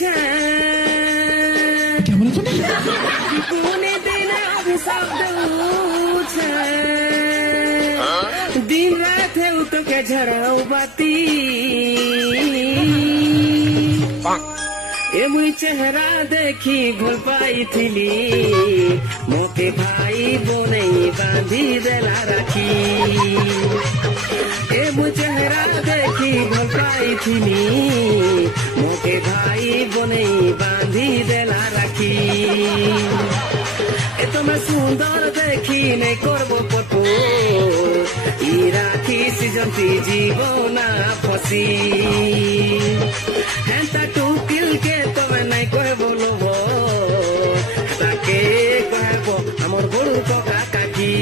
দৌছে পুনে দিনে অভিশাপ দৌছে দিন রাত হেউ তোকে ঝরাও বাতি ए मुई चेहरा देखी भूल पाई थिली मोके भाई बोनई बांधी देला राखी ए मुई चेहरा देखी भूल पाई थिली मोके भाई बोनई बांधी देला राखी ए तो मैं सुंदर देखी नहीं करबो पटो ई राखी सिजंती जीवना फसी हेंता टुकिल के तो मैं नहीं कहे बोलबो ताके कहबो हमर गरु कका काकी